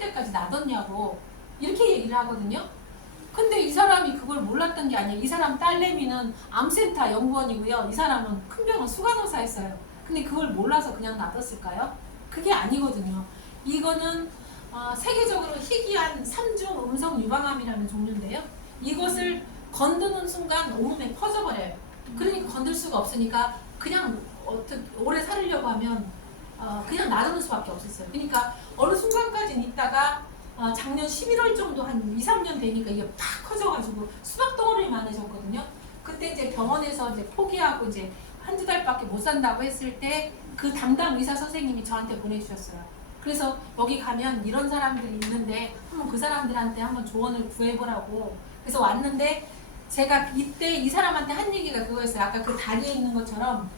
때까지 놔뒀냐고 이렇게 얘기를 하거든요. 근데 이 사람이 그걸 몰랐던 게 아니에요. 이 사람 딸내미는 암센터 연구원이고요. 이 사람은 큰 병원 수간호사였어요. 근데 그걸 몰라서 그냥 놔뒀을까요? 그게 아니거든요. 이거는 세계적으로 희귀한 3중 음성 유방암이라는 종류인데요. 이것을 건드는 순간 온몸에 퍼져버려요. 그러니까 건들 수가 없으니까 그냥 어떻게 오래 살으려고 하면 그냥 놔두는 수밖에 없었어요. 그러니까 어느 순간까지는 있다가 작년 11월 정도 한 2, 3년 되니까 이게 팍 커져가지고 수박 덩어리 많아졌거든요. 그때 이제 병원에서 이제 포기하고 이제 한두 달밖에 못 산다고 했을 때 그 담당 의사 선생님이 저한테 보내주셨어요. 그래서 여기 가면 이런 사람들이 있는데 한번 그 사람들한테 한번 조언을 구해보라고. 그래서 왔는데 제가 이때 이 사람한테 한 얘기가 그거였어요. 아까 그 다리에 있는 것처럼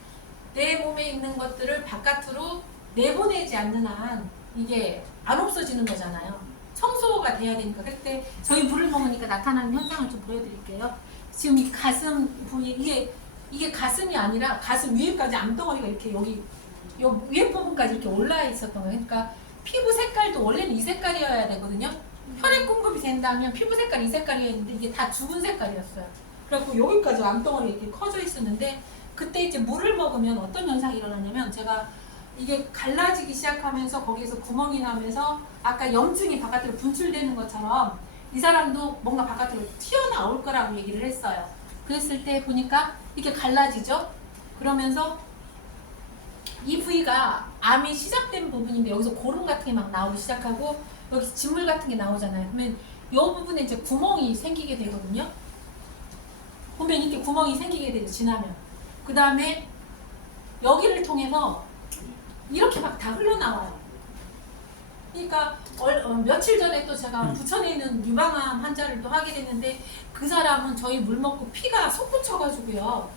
내 몸에 있는 것들을 바깥으로 내보내지 않는 한 이게 안 없어지는 거잖아요. 청소가 돼야 되니까. 그때 저희 물을 먹으니까 나타나는 현상을 좀 보여드릴게요. 지금 이 가슴 부위 이게 가슴이 아니라 가슴 위에까지 암덩어리가 이렇게 여기 요 위에 부분까지 이렇게 올라와 있었던 거예요. 그러니까 피부 색깔도 원래는 이 색깔이어야 되거든요. 혈액 공급이 된다면 피부 색깔이 이 색깔이었는데 이게 다 죽은 색깔이었어요. 그래갖고 여기까지 암덩어리 이렇게 커져 있었는데 그때 이제 물을 먹으면 어떤 현상이 일어나냐면 제가 이게 갈라지기 시작하면서 거기에서 구멍이 나면서 아까 염증이 바깥으로 분출되는 것처럼 이 사람도 뭔가 바깥으로 튀어나올 거라고 얘기를 했어요. 그랬을 때 보니까 이렇게 갈라지죠? 그러면서 이 부위가 암이 시작된 부분인데 여기서 고름 같은 게 막 나오기 시작하고 여기 진물 같은 게 나오잖아요. 그러면 이 부분에 이제 구멍이 생기게 되거든요. 보면 이렇게 구멍이 생기게 되죠. 지나면. 그 다음에 여기를 통해서 이렇게 막 다 흘러나와요. 그러니까 며칠 전에 또 제가 부천에 있는 유방암 환자를 또 하게 됐는데 그 사람은 저희 물 먹고 피가 솟구쳐가지고요.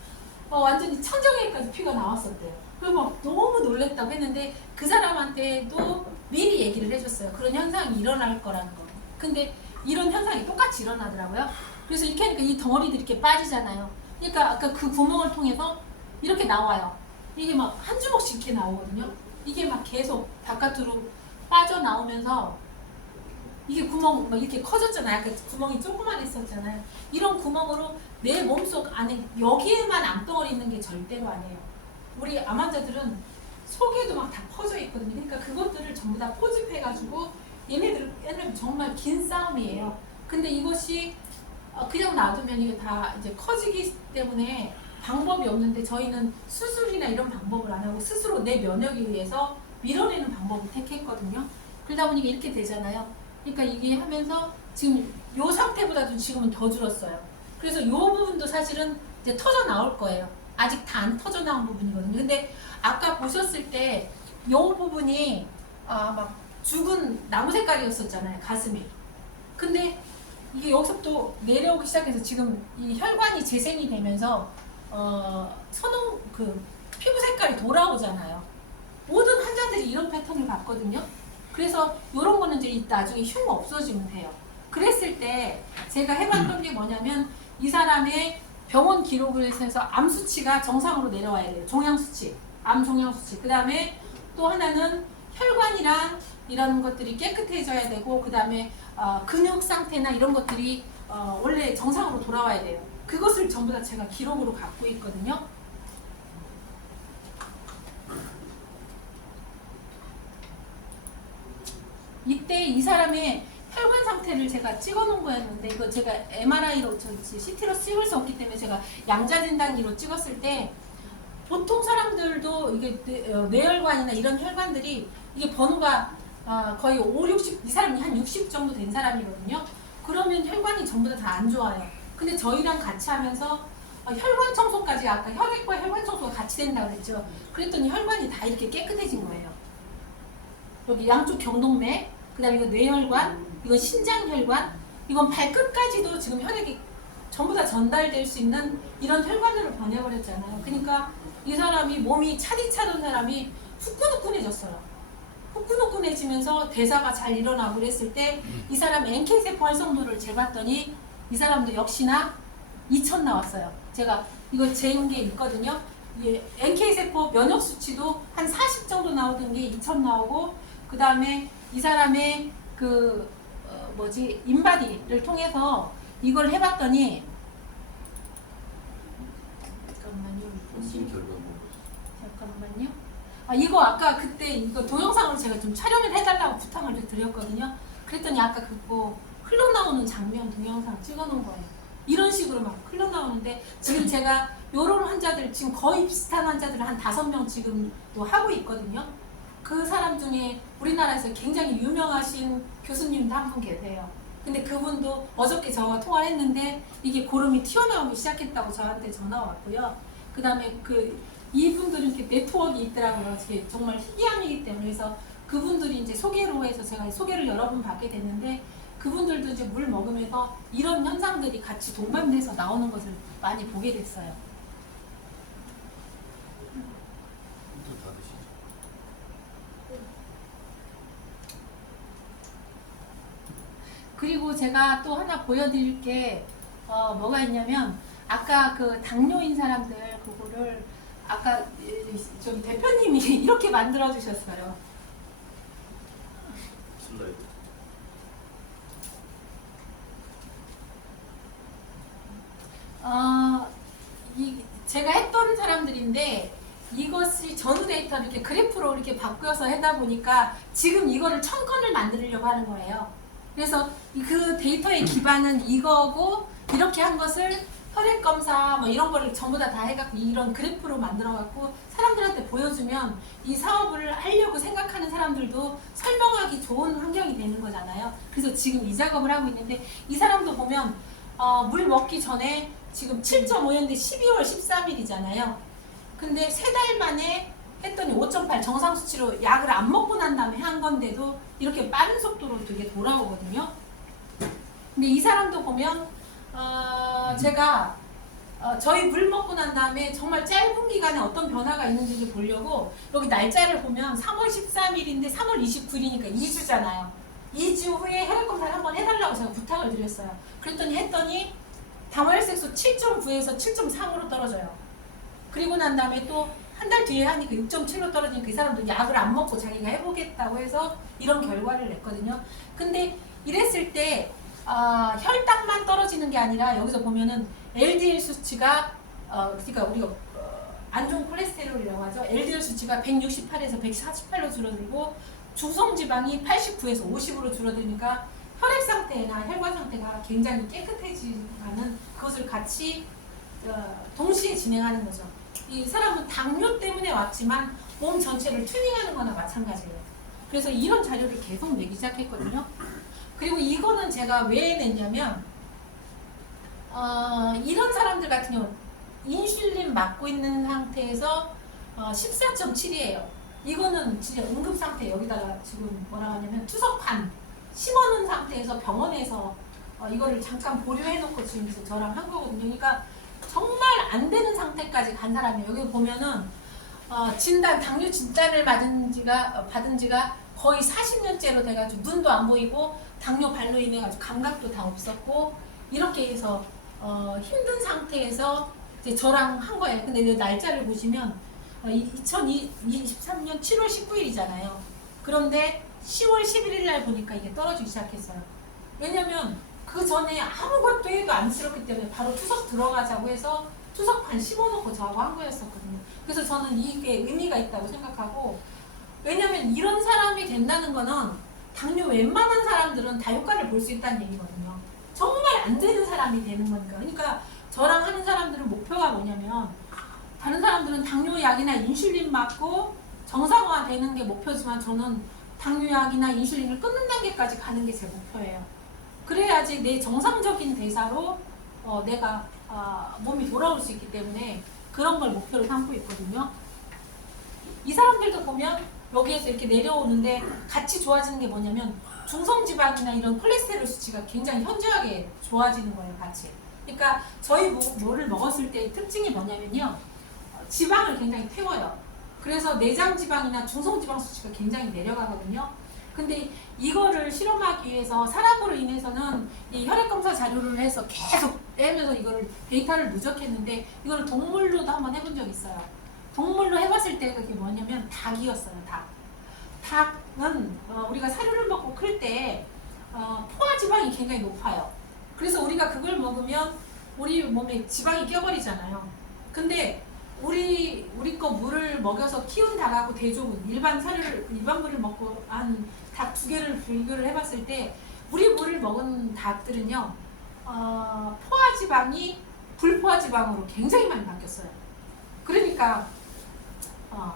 완전히 천정에까지 피가 나왔었대요. 그래서 막 너무 놀랬다고 했는데 그 사람한테도 미리 얘기를 해줬어요. 그런 현상이 일어날 거라는 거. 근데 이런 현상이 똑같이 일어나더라고요. 그래서 이렇게 하니까 이 덩어리들이 이렇게 빠지잖아요. 그러니까 아까 그 구멍을 통해서 이렇게 나와요. 이게 막 한 주먹씩 이렇게 나오거든요. 이게 막 계속 바깥으로 빠져나오면서 이게 구멍 막 이렇게 커졌잖아요. 아까 구멍이 조그만 했었잖아요. 이런 구멍으로 내 몸속 안에 여기에만 암덩어리 있는 게 절대로 아니에요. 우리 암 환자들은 속에도 막 다 퍼져 있거든요. 그러니까 그것들을 전부 다 포집해가지고 얘네들 정말 긴 싸움이에요. 근데 이것이 그냥 놔두면 이게 다 이제 커지기 때문에 방법이 없는데 저희는 수술이나 이런 방법을 안 하고 스스로 내 면역에 의해서 밀어내는 방법을 택했거든요. 그러다 보니까 이렇게 되잖아요. 그러니까 이게 하면서 지금 요 상태보다도 지금은 더 줄었어요. 그래서 요 부분도 사실은 이제 터져 나올 거예요. 아직 다 안 터져 나온 부분이거든요. 근데 아까 보셨을 때 요 부분이 막 죽은 나무 색깔이었었잖아요. 가슴이. 근데 이게 여기서부터 내려오기 시작해서 지금 이 혈관이 재생이 되면서 선홍 피부 색깔이 돌아오잖아요. 모든 환자들이 이런 패턴을 봤거든요. 그래서 이런 거는 이제 나중에 흉 없어지면 돼요. 그랬을 때 제가 해봤던 게 뭐냐면 이 사람의 병원 기록을 해서 암 수치가 정상으로 내려와야 돼요. 종양 수치, 암 종양 수치. 그 다음에 또 하나는 혈관이랑 이런 것들이 깨끗해져야 되고 그 다음에 근육 상태나 이런 것들이 원래 정상으로 돌아와야 돼요. 그것을 전부 다 제가 기록으로 갖고 있거든요. 이때 이 사람의 혈관 상태를 제가 찍어 놓은 거였는데 이거 제가 MRI로 CT로 찍을 수 없기 때문에 제가 양자진단기로 찍었을 때 보통 사람들도 이게 뇌혈관이나 이런 혈관들이 이게 번호가 거의 5, 60, 이 사람이 한 60 정도 된 사람이거든요. 그러면 혈관이 전부 다 안 좋아요. 근데 저희랑 같이 하면서 혈관 청소까지 아까 혈액과 혈관 청소가 같이 된다고 그랬죠. 그랬더니 혈관이 다 이렇게 깨끗해진 거예요. 여기 양쪽 경동맥, 그 다음에 이거 뇌혈관, 이건 신장혈관, 이건 발끝까지도 지금 혈액이 전부 다 전달될 수 있는 이런 혈관으로 변해버렸잖아요. 그러니까 이 사람이 몸이 차디차던 사람이 후끈후끈해졌어요. 후끈후끈해지면서 대사가 잘 일어나고 그랬을 때 이 사람 NK세포 활성도를 재봤더니 이 사람도 역시나 2000 나왔어요. 제가 이거 재은 게 있거든요. NK세포 면역 수치도 한 40 정도 나오던 게 2000 나오고 그 다음에 이 사람의 그 인바디를 통해서 이걸 해봤더니 잠깐만요. 이거 아까 그때 이거 동영상으로 제가 좀 촬영을 해달라고 부탁을 드렸거든요. 그랬더니 아까 그거 흘러나오는 장면 동영상 찍어놓은 거예요. 이런 식으로 막 흘러나오는데 지금 제가 요런 환자들 지금 거의 비슷한 환자들을 한 5명 지금 또 하고 있거든요. 그 사람 중에 우리나라에서 굉장히 유명하신 교수님도 한 분 계세요. 근데 그분도 어저께 저와 통화를 했는데 이게 고름이 튀어나오기 시작했다고 저한테 전화 왔고요. 그 다음에 이분들은 이렇게 네트워크가 있더라고요. 이게 정말 희귀암이기 때문에. 그래서 그분들이 이제 소개로 해서 제가 소개를 여러 번 받게 됐는데 그분들도 이제 물 먹으면서 이런 현상들이 같이 동반돼서 나오는 것을 많이 보게 됐어요. 그리고 제가 또 하나 보여드릴 게 뭐가 있냐면 아까 그 당뇨인 사람들 그거를 아까 저기 대표님이 이렇게 만들어 주셨어요. 슬라이드. 제가 했던 사람들인데 이것이 전후 데이터를 이렇게 그래프로 이렇게 바꿔서 하다 보니까 지금 이거를 1000건을 만들려고 하는 거예요. 그래서 그 데이터의 기반은 이거고 이렇게 한 것을 혈액 검사 뭐 이런 거를 전부 다 해갖고 이런 그래프로 만들어갖고 사람들한테 보여주면 이 사업을 하려고 생각하는 사람들도 설명하기 좋은 환경이 되는 거잖아요. 그래서 지금 이 작업을 하고 있는데 이 사람도 보면 물 먹기 전에 지금 7.5였는데 12월 13일이잖아요. 근데 3달 만에 했더니 5.8 정상 수치로 약을 안 먹고 난 다음에 한 건데도 이렇게 빠른 속도로 되게 돌아오거든요. 근데 이 사람도 보면 제가 저희 물 먹고 난 다음에 정말 짧은 기간에 어떤 변화가 있는지를 보려고 여기 날짜를 보면 3월 13일인데 3월 29일이니까 2주잖아요. 2주 후에 혈액 검사를 한번 해달라고 제가 부탁을 드렸어요. 했더니 담화혈색소 7.9에서 7.3으로 떨어져요. 그리고 난 다음에 또 한 달 뒤에 하니까 6.7로 떨어지니까 이 사람도 약을 안 먹고 자기가 해보겠다고 해서 이런 결과를 냈거든요. 근데 이랬을 때 혈당만 떨어지는 게 아니라 여기서 보면은 LDL 수치가 그러니까 우리가 안 좋은 콜레스테롤이라고 하죠. LDL 수치가 168에서 148로 줄어들고 중성지방이 89에서 50으로 줄어드니까 혈액 상태나 혈관 상태가 굉장히 깨끗해지는 그것을 같이 동시에 진행하는 거죠. 이 사람은 당뇨 때문에 왔지만 몸 전체를 튜닝하는 거나 마찬가지예요. 그래서 이런 자료를 계속 내기 시작했거든요. 그리고 이거는 제가 왜 냈냐면 이런 사람들 같은 경우 인슐린 맞고 있는 상태에서 14.7이에요. 이거는 진짜 응급 상태. 여기다가 지금 뭐라 하냐면 투석판 심어놓은 상태에서 병원에서 이거를 잠깐 보류해 놓고 지금 저랑 한 거거든요. 그러니까 정말 안 되는 상태까지 간 사람이에요. 여기 보면은 당뇨 진단을 받은 지가 거의 40년째로 돼가지고 눈도 안 보이고 당뇨 발로 인해 가지고 감각도 다 없었고 이렇게 해서 힘든 상태에서 이제 저랑 한 거예요. 근데 이 날짜를 보시면 2023년 7월 19일이잖아요. 그런데 10월 11일 날 보니까 이게 떨어지기 시작했어요. 왜냐면 그 전에 아무것도 해도 안쓰럽기 때문에 바로 투석 들어가자고 해서 투석판 심어놓고 저하고 한 거였었거든요. 그래서 저는 이게 의미가 있다고 생각하고, 왜냐면 이런 사람이 된다는 거는 당뇨 웬만한 사람들은 다 효과를 볼 수 있다는 얘기거든요. 정말 안 되는 사람이 되는 거니까. 그러니까 저랑 하는 사람들은 목표가 뭐냐면 다른 사람들은 당뇨약이나 인슐린 맞고 정상화 되는 게 목표지만 저는 당뇨약이나 인슐린을 끊는 단계까지 가는 게 제 목표예요. 그래야지 내 정상적인 대사로 내가 몸이 돌아올 수 있기 때문에 그런 걸 목표로 삼고 있거든요. 이 사람들도 보면 여기에서 이렇게 내려오는데 같이 좋아지는 게 뭐냐면 중성지방이나 이런 콜레스테롤 수치가 굉장히 현저하게 좋아지는 거예요, 같이. 그러니까 저희 뭐를 먹었을 때의 특징이 뭐냐면요, 지방을 굉장히 태워요. 그래서 내장 지방이나 중성지방 수치가 굉장히 내려가거든요. 근데 이거를 실험하기 위해서 사람으로 인해서는 이 혈액검사 자료를 해서 계속 빼면서 이거를 데이터를 누적했는데 이거를 동물로도 한번 해본 적이 있어요. 동물로 해봤을 때 그게 뭐냐면 닭이었어요. 닭 우리가 사료를 먹고 클 때 포화 지방이 굉장히 높아요. 그래서 우리가 그걸 먹으면 우리 몸에 지방이 껴버리잖아요. 근데 우리 거 물을 먹여서 키운 닭하고 대종은 일반 물을 먹고 한 닭 두 개를 비교를 해봤을 때 우리 물을 먹은 닭들은요 포화 지방이 불포화 지방으로 굉장히 많이 바뀌었어요. 그러니까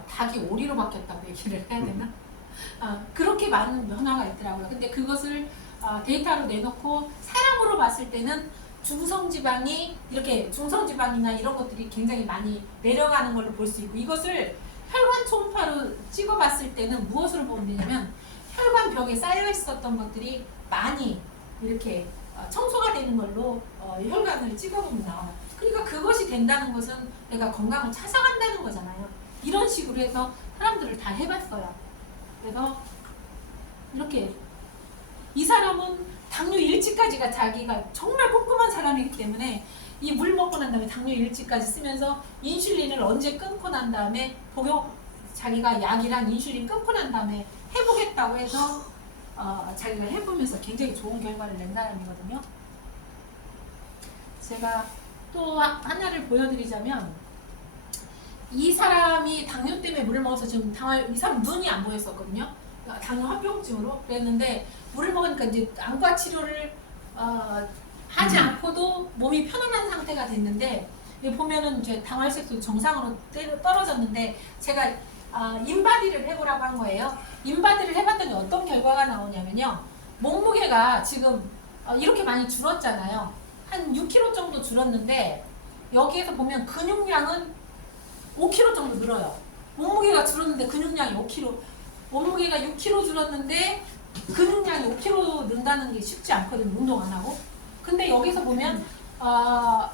닭이 오리로 바뀌었다고 얘기를 해야 되나? 그렇게 많은 변화가 있더라고요. 근데 그것을 데이터로 내놓고 사람으로 봤을 때는 중성지방이 이렇게 중성지방이나 이런 것들이 굉장히 많이 내려가는 걸로 볼 수 있고, 이것을 혈관 초음파로 찍어봤을 때는 무엇으로 보면 되냐면 혈관 벽에 쌓여 있었던 것들이 많이 이렇게 청소가 되는 걸로 혈관을 찍어보면 나와요. 그러니까 그것이 된다는 것은 내가 건강을 찾아간다는 거잖아요. 이런 식으로 해서 사람들을 다 해봤어요. 그래서 이렇게 이 사람은 당뇨 일치까지가 자기가 정말 꼼꼼한 사람이기 때문에 이 물 먹고 난 다음에 당뇨 일치까지 쓰면서 인슐린을 언제 끊고 난 다음에 자기가 약이랑 인슐린 끊고 난 다음에 해보겠다고 해서 자기가 해보면서 굉장히 좋은 결과를 낸 사람이거든요. 제가 또 하나를 보여드리자면, 이 사람이 당뇨 때문에 물을 먹어서 지금 이 사람 눈이 안 보였었거든요. 당뇨 합병증으로 그랬는데 물을 먹으니까 이제 안과 치료를 하지 않고도 몸이 편안한 상태가 됐는데, 여기 보면은 이제 당활색도 정상으로 떨어졌는데 제가 인바디를 해보라고 한 거예요. 인바디를 해봤더니 어떤 결과가 나오냐면요, 몸무게가 지금 이렇게 많이 줄었잖아요. 한 6kg 정도 줄었는데 여기에서 보면 근육량은 5kg 정도 늘어요. 몸무게가 줄었는데 근육량이 5kg, 몸무게가 6kg 줄었는데 근육량이 5kg 는다는 게 쉽지 않거든요, 운동 안 하고. 근데 여기서 보면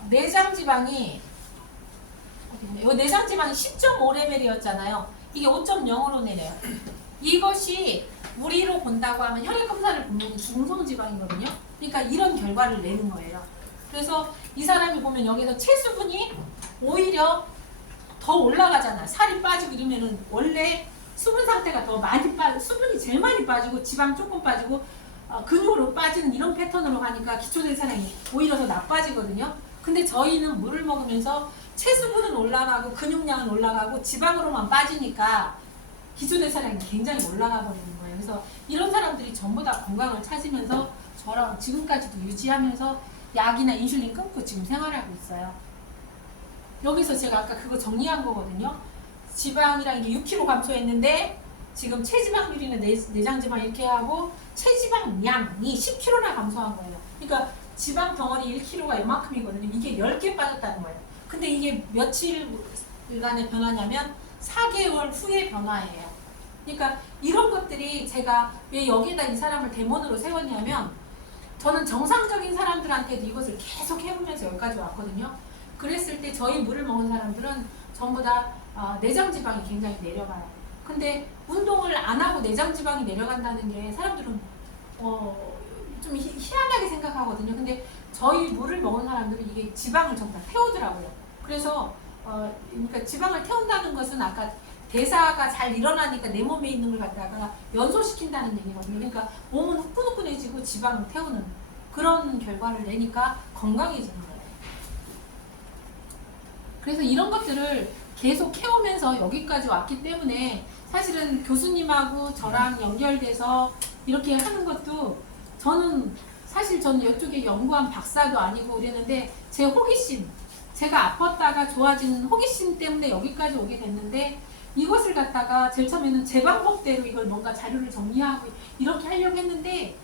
내장지방이 10.5레벨이었잖아요. 이게 5.0으로 내려요. 이것이 우리로 본다고 하면 혈액 검사를 보면 중성지방이거든요. 그러니까 이런 결과를 내는 거예요. 그래서 이 사람이 보면 여기서 체수분이 오히려 더 올라가잖아. 살이 빠지고 이러면은 원래 수분 상태가 더 많이 수분이 제일 많이 빠지고 지방 조금 빠지고 근육으로 빠지는 이런 패턴으로 가니까 기초대사량이 오히려 더 나빠지거든요. 근데 저희는 물을 먹으면서 체수분은 올라가고 근육량은 올라가고 지방으로만 빠지니까 기초대사량이 굉장히 올라가 버리는 거예요. 그래서 이런 사람들이 전부 다 건강을 찾으면서 저랑 지금까지도 유지하면서 약이나 인슐린 끊고 지금 생활하고 있어요. 여기서 제가 아까 그거 정리한 거거든요. 지방이랑 이게 6kg 감소했는데 지금 체지방률이나 내장지방 이렇게 하고 체지방량이 10kg나 감소한 거예요. 그러니까 지방 덩어리 1kg가 이만큼이거든요. 이게 10개 빠졌다는 거예요. 근데 이게 며칠간의 변화냐면 4개월 후의 변화예요. 그러니까 이런 것들이 제가 왜 여기에다 이 사람을 대문으로 세웠냐면, 저는 정상적인 사람들한테도 이것을 계속 해보면서 여기까지 왔거든요. 그랬을 때 저희 물을 먹은 사람들은 전부 다 내장지방이 굉장히 내려가요. 근데 운동을 안 하고 내장지방이 내려간다는 게 사람들은 좀 희한하게 생각하거든요. 근데 저희 물을 먹은 사람들은 이게 지방을 전부 다 태우더라고요. 그래서 그러니까 지방을 태운다는 것은 아까 대사가 잘 일어나니까 내 몸에 있는 걸 갖다가 연소시킨다는 얘기거든요. 그러니까 몸은 후끈후끈해지고 지방을 태우는 그런 결과를 내니까 건강해지는 거예요. 그래서 이런 것들을 계속 해오면서 여기까지 왔기 때문에 사실은 교수님하고 저랑 연결돼서 이렇게 하는 것도 저는 이쪽에 연구한 박사도 아니고 그랬는데 제 호기심, 제가 아팠다가 좋아진 호기심 때문에 여기까지 오게 됐는데, 이것을 갖다가 제일 처음에는 제 방법대로 이걸 뭔가 자료를 정리하고 이렇게 하려고 했는데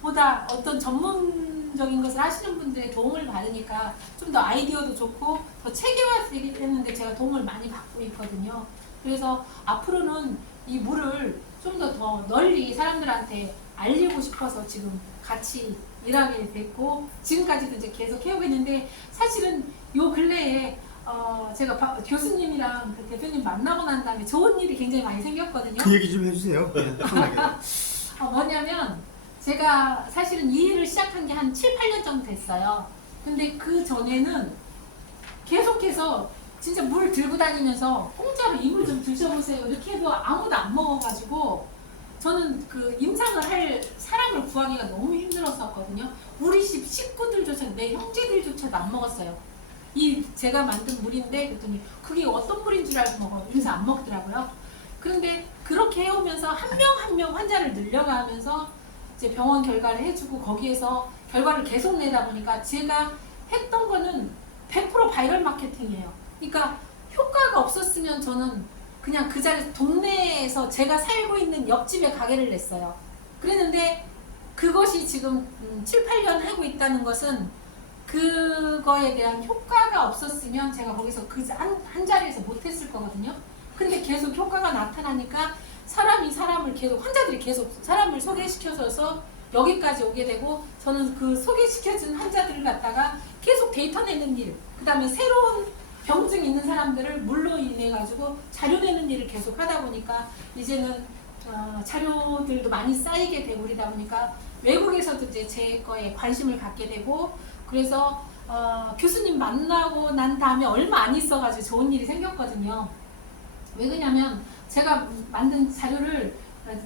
보다 어떤 전문적인 것을 하시는 분들의 도움을 받으니까 좀 더 아이디어도 좋고 더 체계화되기 때문에 제가 도움을 많이 받고 있거든요. 그래서 앞으로는 이 물을 좀 더 널리 사람들한테 알리고 싶어서 지금 같이 일하게 됐고, 지금까지도 이제 계속 해오고 있는데, 사실은 요 근래에 제가 교수님이랑 그 대표님 만나고 난 다음에 좋은 일이 굉장히 많이 생겼거든요. 그 얘기 좀 해주세요. 편하게. 뭐냐면 제가 사실은 이 일을 시작한 게 한 7, 8년 정도 됐어요. 근데 그 전에는 계속해서 진짜 물 들고 다니면서 공짜로 이 물 좀 드셔보세요 이렇게 해도 아무도 안 먹어가지고 저는 그 임상을 할 사람을 구하기가 너무 힘들었었거든요. 우리 집 식구들조차, 내 형제들조차도 안 먹었어요. 이 제가 만든 물인데 그랬더니 그게 어떤 물인 줄 알고 먹어. 그래서 안 먹더라고요. 그런데 그렇게 해오면서 한 명 한 명 환자를 늘려가면서 이제 병원 결과를 해주고 거기에서 결과를 계속 내다 보니까 제가 했던 거는 100% 바이럴 마케팅이에요. 그러니까 효과가 없었으면 저는 그냥 그 자리 동네에서 제가 살고 있는 옆집에 가게를 냈어요. 그랬는데 그것이 지금 7, 8년 하고 있다는 것은 그거에 대한 효과가 없었으면 제가 거기서 그 한 자리에서 못했을 거거든요. 근데 계속 효과가 나타나니까 사람을 계속, 환자들이 계속 사람을 소개시켜줘서 여기까지 오게 되고, 저는 그 소개시켜준 환자들을 갖다가 계속 데이터 내는 일, 그 다음에 새로운 병증 있는 사람들을 물로 인해 가지고 자료 내는 일을 계속 하다 보니까 이제는 자료들도 많이 쌓이게 되고 그러다 보니까 외국에서도 이제 제 거에 관심을 갖게 되고, 그래서 교수님 만나고 난 다음에 얼마 안 있어가지고 좋은 일이 생겼거든요. 왜 그러냐면 제가 만든 자료를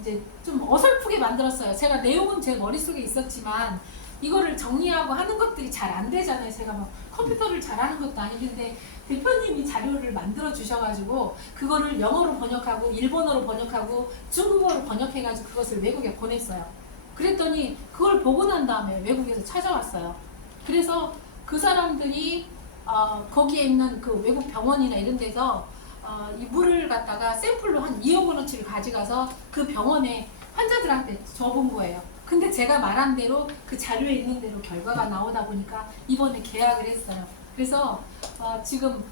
이제 좀 어설프게 만들었어요. 제가 내용은 제 머릿속에 있었지만 이거를 정리하고 하는 것들이 잘 안 되잖아요. 제가 뭐 컴퓨터를 잘하는 것도 아닌데 대표님이 자료를 만들어 주셔가지고 그거를 영어로 번역하고 일본어로 번역하고 중국어로 번역해가지고 그것을 외국에 보냈어요. 그랬더니 그걸 보고 난 다음에 외국에서 찾아왔어요. 그래서 그 사람들이 거기에 있는 그 외국 병원이나 이런 데서 이 물을 갖다가 샘플로 한 2억 원어치를 가져가서 그 병원에 환자들한테 줘본 거예요. 근데 제가 말한 대로 그 자료에 있는 대로 결과가 나오다 보니까 이번에 계약을 했어요. 그래서 지금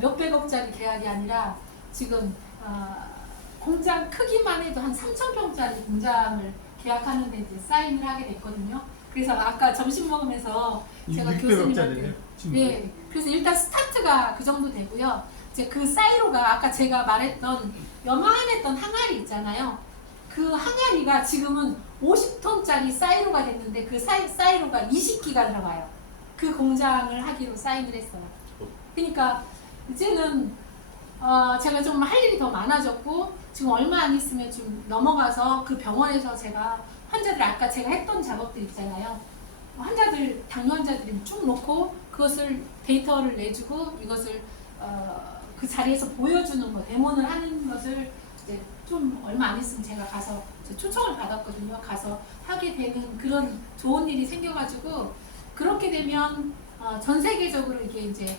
몇백억짜리 계약이 아니라 지금 공장 크기만 해도 한 3,000평짜리 공장을 계약하는데 이제 사인을 하게 됐거든요. 그래서 아까 점심 먹으면서 제가 교수님한테 네, 그래서 일단 스타트가 그 정도 되고요. 이제 그 사이로가 아까 제가 말했던 요만했던 항아리 있잖아요. 그 항아리가 지금은 50톤짜리 사이로가 됐는데 그 사이로가 20기가 들어가요. 그 공장을 하기로 사인을 했어요. 그러니까 이제는 제가 좀 할 일이 더 많아졌고 지금 얼마 안 있으면 좀 넘어가서 그 병원에서 제가 환자들 아까 제가 했던 작업들 있잖아요. 환자들 당뇨 환자들이 쭉 놓고 그것을 데이터를 내주고 이것을 그 자리에서 보여주는 거, 데모를 하는 것을 이제 좀 얼마 안 있으면 제가 가서 초청을 받았거든요. 가서 하게 되는 그런 좋은 일이 생겨가지고 그렇게 되면 전 세계적으로 이게 이제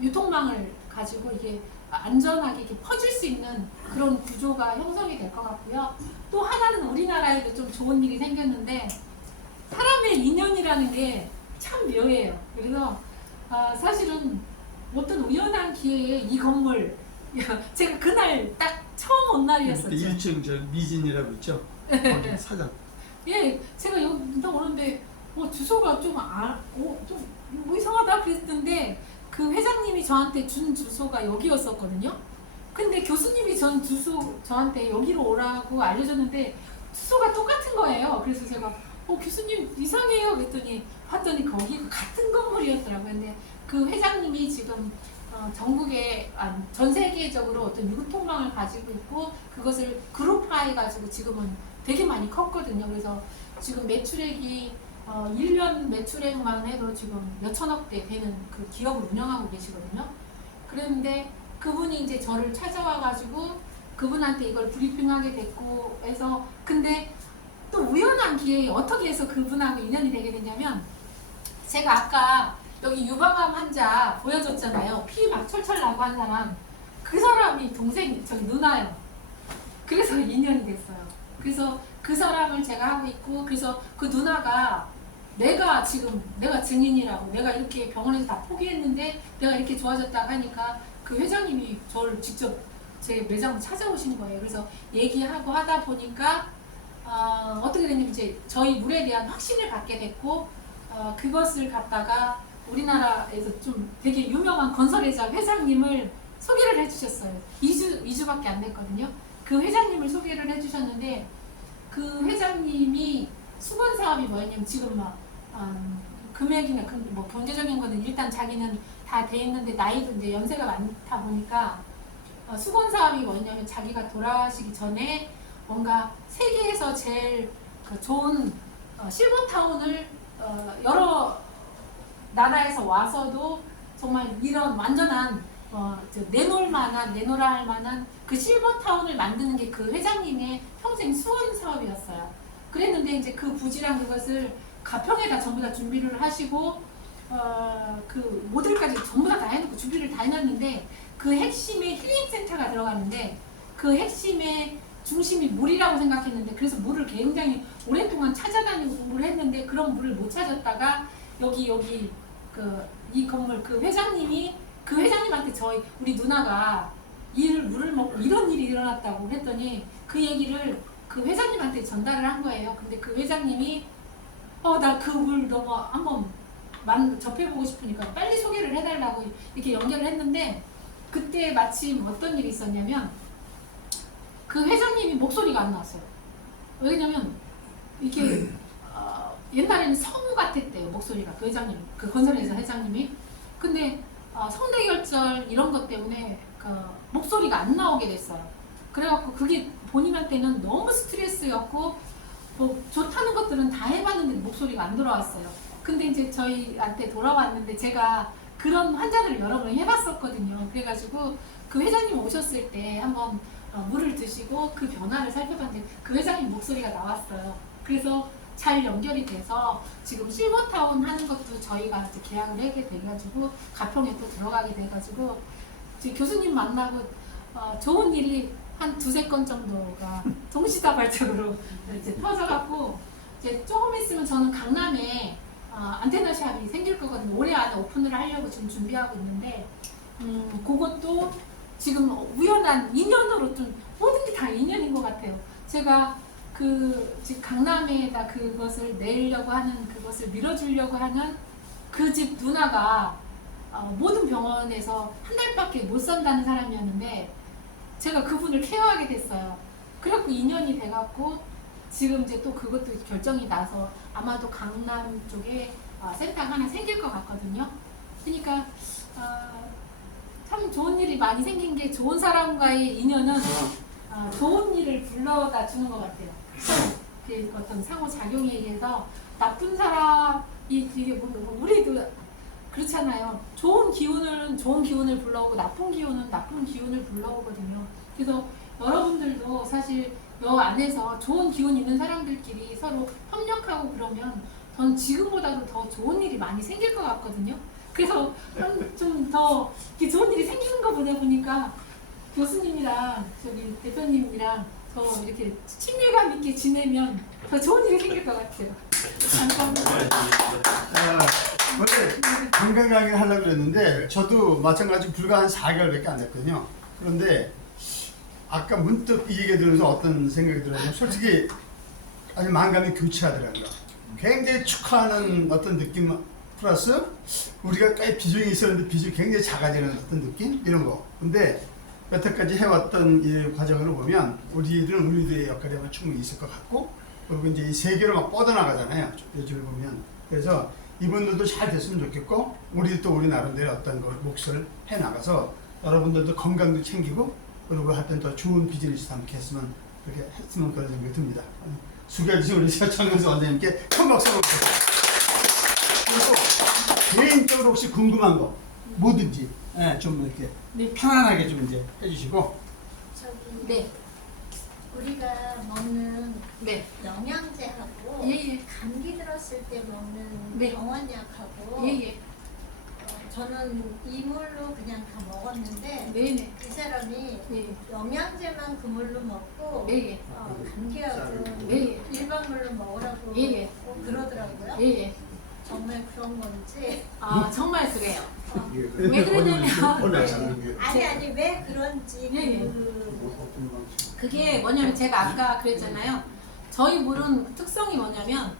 유통망을 가지고 이게 안전하게 이렇게 퍼질 수 있는 그런 구조가 형성이 될 것 같고요. 또 하나는 우리나라에도 좀 좋은 일이 생겼는데 사람의 인연이라는 게 참 묘해요. 그래서 사실은 어떤 우연한 기회에 이 건물 제가 그날 딱 처음 온 날이었었죠. 1층 저 미진이라고 있죠? 거기 사장. 예, 제가 여기 오는데 주소가 좀 이상하다 그랬는데 그 회장님이 저한테 준 주소가 여기였었거든요. 근데 교수님이 저한테 여기로 오라고 알려줬는데 주소가 똑같은 거예요. 그래서 제가 교수님 이상해요 그랬더니 봤더니 거기가 같은 건물이었더라고요. 근데 그 회장님이 지금 전국에 전 세계적으로 어떤 유통망을 가지고 있고 그것을 그룹화해 가지고 지금은 되게 많이 컸거든요. 그래서 지금 매출액이 1년 매출액만 해도 지금 몇천억대 되는 그 기업을 운영하고 계시거든요. 그런데 그분이 이제 저를 찾아와 가지고 그분한테 이걸 브리핑하게 됐고 해서 근데 또 우연한 기회에 어떻게 해서 그분하고 인연이 되게 되냐면 제가 아까 여기 유방암 환자 보여줬잖아요. 피 막 철철 나고 한 사람. 그 사람이 저기 누나예요. 그래서 인연이 됐어요. 그래서 그 사람을 제가 하고 있고 그래서 그 누나가 내가 증인이라고 내가 이렇게 병원에서 다 포기했는데 내가 이렇게 좋아졌다고 하니까 그 회장님이 저를 직접 제 매장을 찾아오신 거예요. 그래서 얘기하고 하다 보니까 어떻게 됐냐면 이제 저희 물에 대한 확신을 갖게 됐고 그것을 갖다가 우리나라에서 좀 되게 유명한 건설회사 회장님을 소개를 해주셨어요. 2주밖에 안 됐거든요. 그 회장님을 소개를 해주셨는데 그 회장님이 수건 사업이 뭐였냐면 지금 막 금액이나 뭐 경제적인 거는 일단 자기는 다 돼 있는데 나이도 이제 연세가 많다 보니까 수건 사업이 뭐였냐면 자기가 돌아가시기 전에 뭔가 세계에서 제일 그 좋은 실버타운을 여러 나라에서 와서도 정말 이런 완전한 내놓으라 할 만한 그 실버타운을 만드는 게 그 회장님의 평생 수원 사업이었어요. 그랬는데 이제 그 부지랑 그것을 가평에다 전부 다 준비를 하시고 그 모델까지 전부 다 해놓고 준비를 다 해놨는데 그 핵심에 힐링센터가 들어가는데 그 핵심의 중심이 물이라고 생각했는데 그래서 물을 굉장히 오랫동안 찾아다니고 공부를 했는데 그런 물을 못 찾았다가 여기 이 건물 그 회장님한테 우리 누나가 물을 먹고 이런 일이 일어났다고 했더니 그 얘기를 그 회장님한테 전달을 한 거예요. 근데 그 회장님이 나 그 물 너무 한번 접해보고 싶으니까 빨리 소개를 해달라고 이렇게 연결을 했는데 그때 마침 어떤 일이 있었냐면 그 회장님이 목소리가 안 나왔어요. 왜냐면 이렇게 옛날에는 성우 같았대요. 목소리가 그 회장님, 그 건설회사 회장님이. 근데 성대결절 이런 것 때문에 그 목소리가 안 나오게 됐어요. 그래갖고 그게 본인한테는 너무 스트레스였고 뭐 좋다는 것들은 다 해봤는데 목소리가 안 돌아왔어요. 근데 이제 저희한테 돌아왔는데 제가 그런 환자들을 여러 번 해봤었거든요. 그래가지고 그 회장님 오셨을 때 한번 물을 드시고 그 변화를 살펴봤는데 그 회장님 목소리가 나왔어요. 그래서 잘 연결이 돼서 지금 실버타운 하는 것도 저희가 이제 계약을 하게 돼가지고 가평에 또 들어가게 돼가지고 이제 교수님 만나고 좋은 일이 한 두세 건 정도가 동시다발적으로 이제 터져갖고 이제 조금 있으면 저는 강남에 안테나 샵이 생길 거거든요. 올해 안에 오픈을 하려고 지금 준비하고 있는데 그것도 지금 우연한 인연으로 좀 모든 게 다 인연인 것 같아요. 제가 지금 강남에다 그것을 내려고 하는 그것을 밀어주려고 하는 그 집 누나가 모든 병원에서 한 달밖에 못 산다는 사람이었는데 제가 그분을 케어하게 됐어요. 그래갖고 인연이 돼갖고 지금 이제 또 그것도 결정이 나서 아마도 강남 쪽에 센터가 하나 생길 것 같거든요. 그러니까 참 좋은 일이 많이 생긴 게 좋은 사람과의 인연은 좋은 일을 불러다 주는 것 같아요. 그 어떤 상호작용에 의해서 나쁜 사람이 이게 우리도 그렇잖아요. 좋은 기운은 좋은 기운을 불러오고 나쁜 기운은 나쁜 기운을 불러오거든요. 그래서 여러분들도 사실 여 안에서 좋은 기운 있는 사람들끼리 서로 협력하고 그러면 전 지금보다도 더 좋은 일이 많이 생길 것 같거든요. 그래서 좀 더 좋은 일이 생기는 거 보니까 교수님이랑 저기 대표님이랑 더 이렇게 친밀감 있게 지내면 더 좋은 일이 생길 것 같아요. 감사합니다. 원래 건강 강의를 하려고 그랬는데 저도 마찬가지로 불과 한 4개월밖에 안 됐거든요. 그런데 아까 문득 이 얘기 들으면서 어떤 생각이 들었냐면 솔직히 아주 만감이 교차하더라고요. 굉장히 축하하는 어떤 느낌 플러스 우리가 꽤 비중이 있었는데 비중이 굉장히 작아지는 어떤 느낌? 이런 거. 근데 여태까지 해왔던 이 과정을 보면 우리들의 역할이 아마 충분히 있을 것 같고 그리고 이제 이 세계로 막 뻗어나가잖아요. 요즘에 보면. 그래서 이분들도 잘 됐으면 좋겠고 우리 나름대로 어떤 걸 몫을 해나가서 여러분들도 건강도 챙기고 그리고 하여튼 더 좋은 비즈니스 함께 했으면 그렇게 했으면 그런 생각이 듭니다. 수고해주신 우리 최창현수 원장님께 큰 박수 부탁드립니다. 그리고 개인적으로 혹시 궁금한 거 뭐든지 좀 이렇게 편안하게 좀 이제 해주시고. 네. 우리가 먹는 네. 영양제하고 예. 감기 들었을 때 먹는 네. 병원약하고 예. 저는 이물로 그냥 다 먹었는데 네네. 이 사람이 예. 영양제만 그물로 먹고 예. 감기약은 예. 일반 물로 먹으라고 예. 꼭 그러더라고요. 예. 정말 그런 건지 정말 그래요. 왜 그러냐면 아니 왜 그런지 예. 그게 뭐냐면 제가 아까 그랬잖아요. 저희 물은 특성이 뭐냐면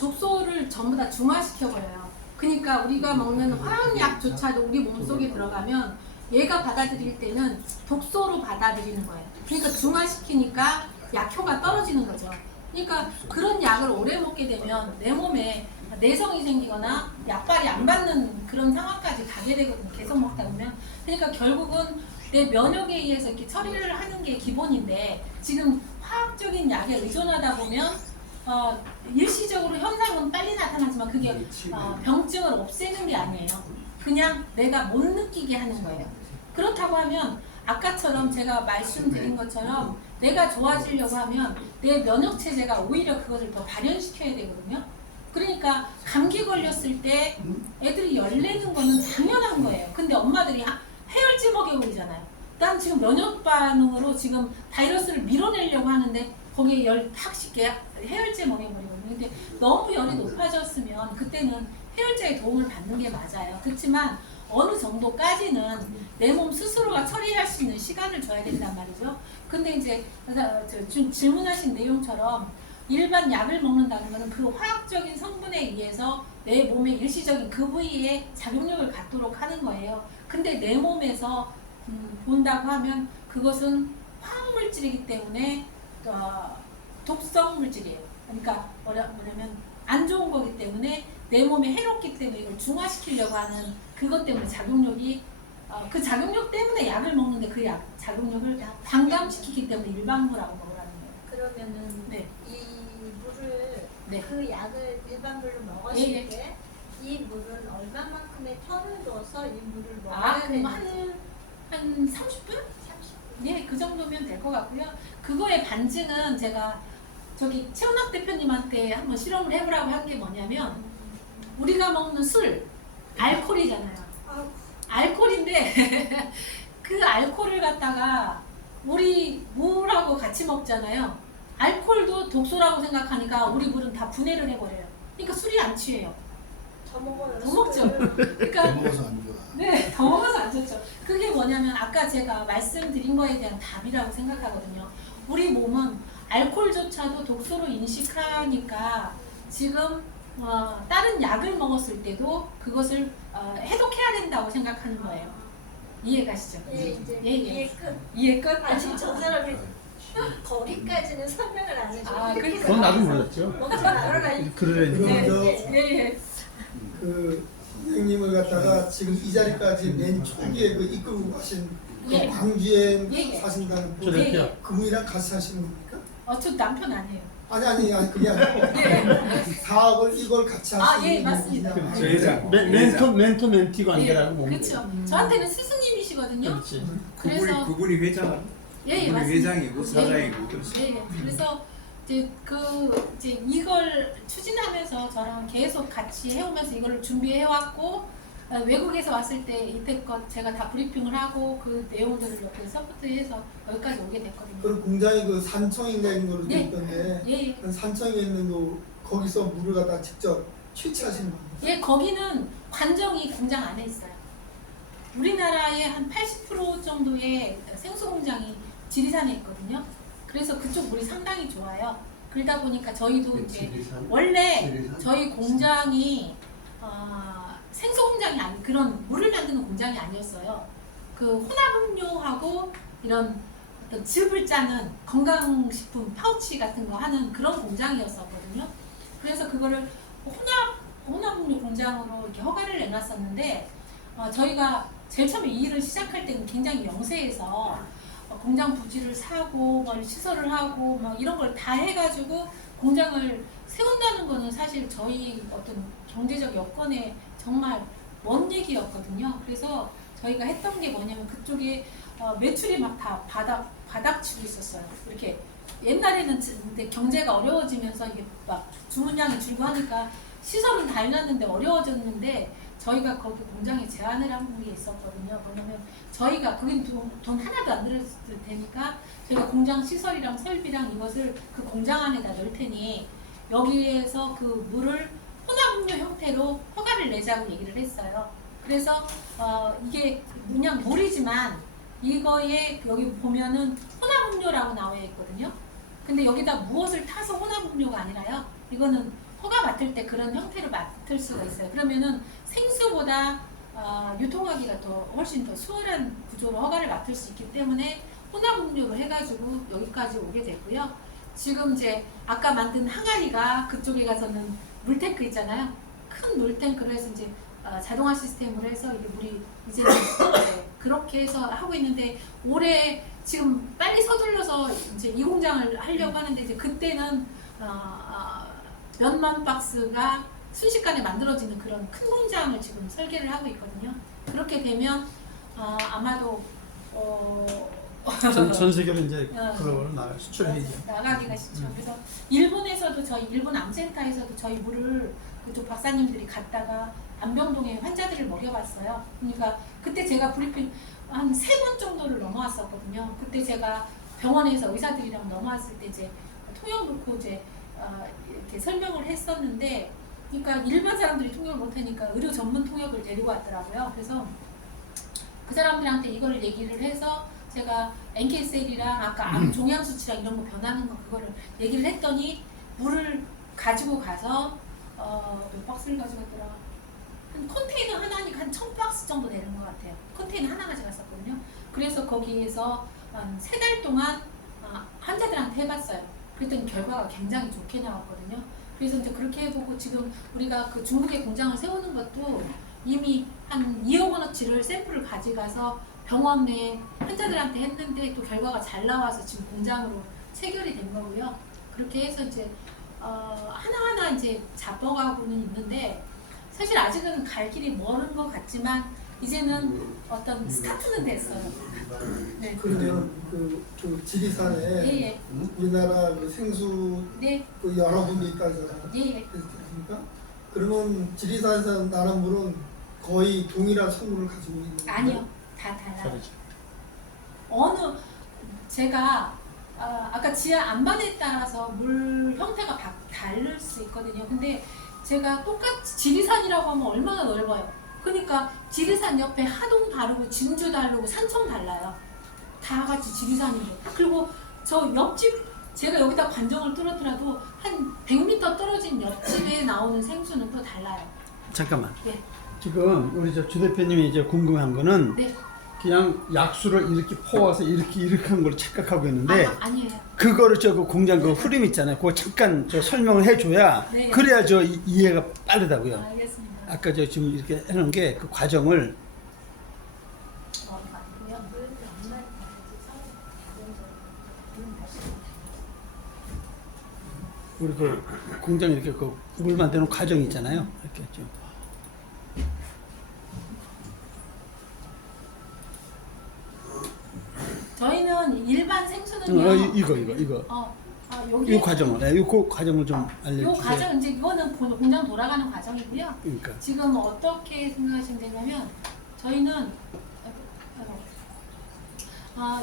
독소를 전부 다 중화시켜버려요. 그러니까 우리가 먹는 화학약조차도 우리 몸속에 들어가면 얘가 받아들일 때는 독소로 받아들이는 거예요. 그러니까 중화시키니까 약효가 떨어지는 거죠. 그러니까 그런 약을 오래 먹게 되면 내 몸에 내성이 생기거나 약발이 안 받는 그런 상황까지 가게 되거든요. 계속 먹다 보면. 그러니까 결국은 내 면역에 의해서 이렇게 처리를 하는 게 기본인데 지금 화학적인 약에 의존하다 보면 일시적으로 현상은 빨리 나타나지만 그게 병증을 없애는 게 아니에요. 그냥 내가 못 느끼게 하는 거예요. 그렇다고 하면 아까처럼 제가 말씀드린 것처럼 내가 좋아지려고 하면 내 면역 체제가 오히려 그것을 더 발현시켜야 되거든요. 그러니까 감기 걸렸을 때 애들이 열내는 거는 당연한 거예요. 근데 엄마들이 해열제 먹여버리잖아요. 난 지금 면역 반응으로 지금 바이러스를 밀어내려고 하는데 거기에 열 탁 씻게 해열제 먹여버리거든요. 근데 너무 열이 높아졌으면 그때는 해열제의 도움을 받는 게 맞아요. 그렇지만 어느 정도까지는 내 몸 스스로가 처리할 수 있는 시간을 줘야 된단 말이죠. 근데 이제 질문하신 내용처럼 일반 약을 먹는다는 것은 그 화학적인 성분에 의해서 내 몸의 일시적인 그 부위에 작용력을 갖도록 하는 거예요. 근데 내 몸에서 본다고 하면 그것은 화학물질이기 때문에 독성 물질이에요. 그러니까 뭐냐면 안 좋은 거기 때문에 내 몸에 해롭기 때문에 이걸 중화시키려고 하는 그것 때문에 작용력이 그 작용력 때문에 약을 먹는데 그 약 작용력을 반감시키기 때문에 일반물하고 먹으라는 거예요. 그러면은 네. 이 물을 네. 그 약을 일반물로 먹었을 예, 예. 때 이 물은 얼마만큼의 턴을 둬서 이 물을 먹어야 그럼 되는지 한 30분? 30분. 네, 그 정도면 될 것 같고요. 그거의 반증은 제가 저기 최은학 대표님한테 한번 실험을 해보라고 한 게 뭐냐면 우리가 먹는 술, 알코올이잖아요. 아우, 알코올인데 그 알코올을 갖다가 우리 물하고 같이 먹잖아요. 알코올도 독소라고 생각하니까 우리 물은 다 분해를 해버려요. 그러니까 술이 안 취해요. 더 먹어요. 더 먹죠. 술을. 그러니까 먹어서 안 좋아. 네, 더 먹어서 안 좋죠. 그게 뭐냐면 아까 제가 말씀드린 거에 대한 답이라고 생각하거든요. 우리 몸은 알코올조차도 독소로 인식하니까 지금 다른 약을 먹었을 때도 그것을 해독해야 된다고 생각하는 거예요. 이해가시죠? 예, 이제 예, 예. 이해 끝. 이해 끝? 아직 저 사람이 거기까지는 설명을 안 해줘. 그러니까. 그건 나도 몰랐죠. 먹지 말아라. 그러려니. 네, 저- 예. 그 선생님을 갖다가 지금 이 자리까지 맨 초기에 그 이끌고 가신 그 예. 광주에 예, 예. 사신다는 저 분, 네. 대표. 그분이랑 같이 사시는 겁니까? 저 남편 아니에요. 아니 그게 아니고 사업을 이걸 같이 하시는 예, 맞습니다. 분이냐. 그 제자. 멘토 멘티 관계라고 보면 그렇죠. 저한테는 스승님이시거든요. 그렇지. 그래서 그분이 회장, 예, 그분이 맞습니다. 회장이고 사장이고 그렇지. 네, 그래서 이제 이걸 추진하면서 저랑 계속 같이 해오면서 이걸 준비해 왔고 외국에서 왔을 때 이때껏 제가 다 브리핑을 하고 그 내용들을 옆에 서포트해서 여기까지 오게 됐거든요. 그럼 공장이 그 산청인가 있는 걸로 돼 예. 있던데 예, 그 산청에 있는 거 거기서 물을 갖다 직접 취취하시는 겁니까? 예, 거기는 관정이 공장 안에 있어요. 우리나라의 한 80% 정도의 생수 공장이 지리산에 있거든요. 그래서 그쪽 물이 상당히 좋아요. 그러다 보니까 저희도 이제 원래 저희 공장이 생수 공장이 아니 그런 물을 만드는 공장이 아니었어요. 그 혼합음료하고 이런 어떤 즙을 짜는 건강식품 파우치 같은 거 하는 그런 공장이었었거든요. 그래서 그거를 혼합음료 공장으로 이렇게 허가를 내놨었는데 저희가 제일 처음에 이 일을 시작할 때는 굉장히 영세해서 공장 부지를 사고 시설을 하고 이런 걸 다 해가지고 공장을 세운다는 거는 사실 저희 어떤 경제적 여건에 정말 먼 얘기였거든요. 그래서 저희가 했던 게 뭐냐면 그쪽에 매출이 막 다 바닥치고 있었어요. 이렇게 옛날에는 근데 경제가 어려워지면서 이게 막 주문량이 줄고 하니까 시설은 다 해놨는데 어려워졌는데 저희가 거기 공장에 제안을 한 게 있었거든요. 뭐냐면 저희가 거긴 돈 하나도 안 들었을 테니까 저희가 공장 시설이랑 설비랑 이것을 그 공장 안에다 넣을 테니 여기에서 그 물을 혼합음료 형태로 허가를 내자고 얘기를 했어요. 그래서 이게 그냥 물이지만 이거에 여기 보면은 혼합음료라고 나와 있거든요. 근데 여기다 무엇을 타서 혼합음료가 아니라요. 이거는 허가 맡을 때 그런 형태로 맡을 수가 있어요. 그러면은 생수보다 유통하기가 훨씬 더 수월한 구조로 허가를 맡을 수 있기 때문에 혼합음료로 해가지고 여기까지 오게 됐고요. 지금 이제 아까 만든 항아리가 그쪽에 가서는 물탱크 있잖아요. 큰 물탱크로 해서 이제 자동화 시스템으로 해서 이게 물이 이제 그렇게 해서 하고 있는데 올해 지금 빨리 서둘러서 이제 이 공장을 하려고 하는데 이제 그때는 몇만 박스가 순식간에 만들어지는 그런 큰 공장을 지금 설계를 하고 있거든요. 그렇게 되면 아마도 전 세계로 이제 어. 그걸 수출해야죠. 나가기가 쉽죠. 그래서 일본에서도 저희 일본 암센터에서도 저희 물을 그쪽 박사님들이 갔다가 안병동에 환자들을 먹여봤어요. 그러니까 그때 제가 브리핑 한 3번 정도를 넘어왔었거든요. 그때 제가 병원에서 의사들이랑 넘어왔을 때 이제 통역 놓고 이제 이렇게 설명을 했었는데, 그러니까 일반 사람들이 통역을 못하니까 의료 전문 통역을 데리고 왔더라고요. 그래서 그 사람들한테 이걸 얘기를 해서 제가 NK셀이랑 아까 암 종양 수치랑 이런 거 변하는 거 그거를 얘기를 했더니 물을 가지고 가서 몇 박스를 가져갔더라. 한 컨테이너 하나니까 한 1000박스 정도 되는 것 같아요. 컨테이너 하나 가져갔었거든요. 그래서 거기에서 한 3달 동안 환자들한테 해봤어요. 그랬더니 결과가 굉장히 좋게 나왔거든요. 그래서 이제 그렇게 해보고 지금 우리가 그 중국에 공장을 세우는 것도 이미 한 2억 원어치를 샘플을 가져가서 병원 내 환자들한테 했는데 또 결과가 잘 나와서 지금 공장으로 체결이 된 거고요. 그렇게 해서 이제 하나하나 이제 잡아가고는 있는데 사실 아직은 갈 길이 멀은 것 같지만 이제는 어떤 스타트는 됐어요. 네. 그러면 그 지리산에 예, 우리나라 그 생수 네. 그 여러 군데 있다 하잖아요. 예. 그렇습니까? 그러면 지리산에서 나는 물은 거의 동일한 성분을 가지고 있는 거예요? 아니요. 다 달라요. 다르죠. 어느 제가 아까 지하 안반에 따라서 물 형태가 다를 수 있거든요. 근데 제가 똑같이 지리산이라고 하면 얼마나 넓어요. 그러니까 지리산 옆에 하동 다르고 진주 다르고 산청 달라요. 다 같이 지리산인데. 그리고 저 옆집 제가 여기다 관정을 뚫었더라도 한 100m 떨어진 옆집에 나오는 생수는 또 달라요. 잠깐만. 네. 지금 우리 주 대표님이 이제 궁금한 거는 네. 그냥 약수를 이렇게 퍼와서 이렇게 한 걸 착각하고 있는데 아니에요. 그거를 저 그 공장 그 흐름 있잖아요. 그거 잠깐 저 설명을 해줘야 네. 그래야 저 이해가 빠르다고요. 알겠습니다. 아까 저 지금 이렇게 해놓은 게 그 과정을 아니고요. 우리 그 공장 이렇게 그 물 만드는 과정이 있잖아요. 이렇게 좀. 저희는 일반 생수는요. 이거. 여기 이 과정을, 네, 이 과정을 좀 요 알려주세요. 과정 이제 이거는 공장 돌아가는 과정이고요. 그러니까 지금 어떻게 생각하시면 되냐면 저희는